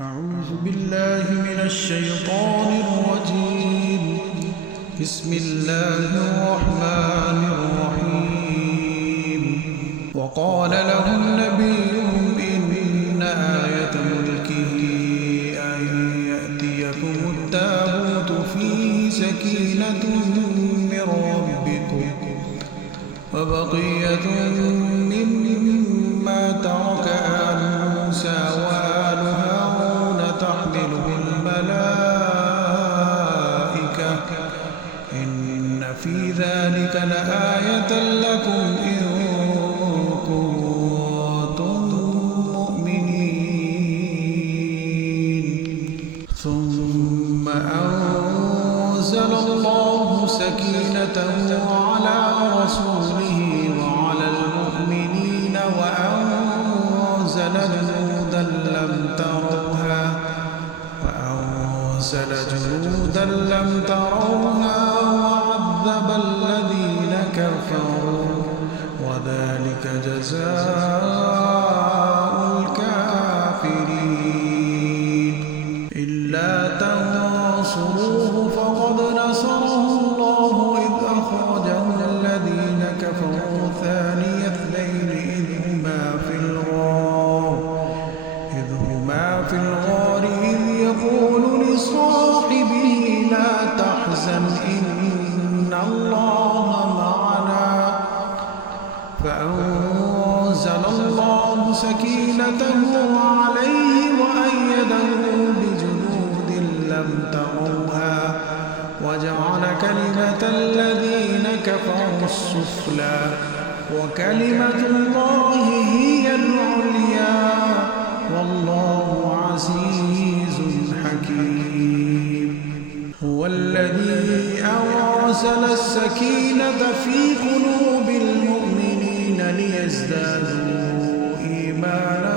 أعوذ بالله من الشيطان الرجيم. بسم الله الرحمن الرحيم. وقال لهم نبيهم إن آية ملكه أن يأتيكم التابوت فيه سكينة من ربكم وبقية مما ترك آل موسى وآل هارون تحمله الملائكة إن في ذلك لآية لكم إن كنتم مؤمنين. ثم أنزل الله سكينته على رسوله وعلى المؤمنين وأنزل جنودا لم تروها وعذب الذين كفروا وذلك جزاء الكافرين. إلا تنصروه فقد نصره الله إذ أخرجه الذين كفروا ثاني اثنين إذ هما في الغار إذ يقول لصاحبه لا تحزن إن الله معنا فأنزل الله سكينته عليه وأيده بجنود لم تروها وجعل كلمة الذين كفروا السفلى وكلمة الله هي العليا والله عزيز حكيم. هو الذي أرسل السكينة في قلوب المؤمنين ليزدادوا إيمانا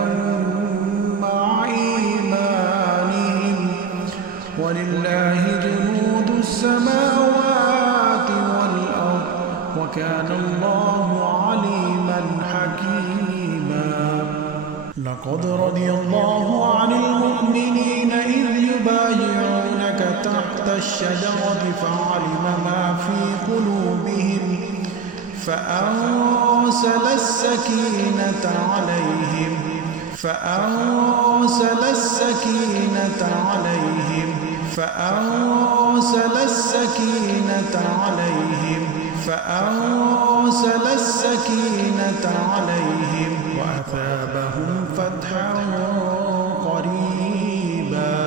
مع إيمانهم ولله جنود السماوات والأرض وكان الله عليما حكيما. لقد رضي الله عن المؤمنين إذ يبايعونك تحت الشجرة فعلم ما في قلوبهم فأنزل السكينة عليهم وأثابهم فتحا قريبا.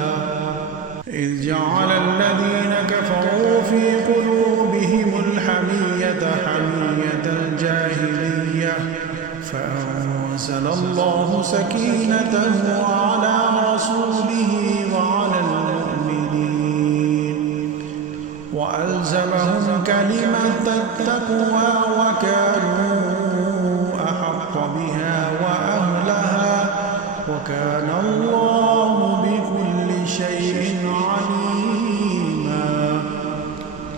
إذ جعل الذين كفروا في قلوبهم الحمية حمية الجاهلية فأنزل الله سكينته على رسوله وعلى المؤمنين وألزمهم كلمة التقوى وكانوا أحق بها وأهلها وكان الله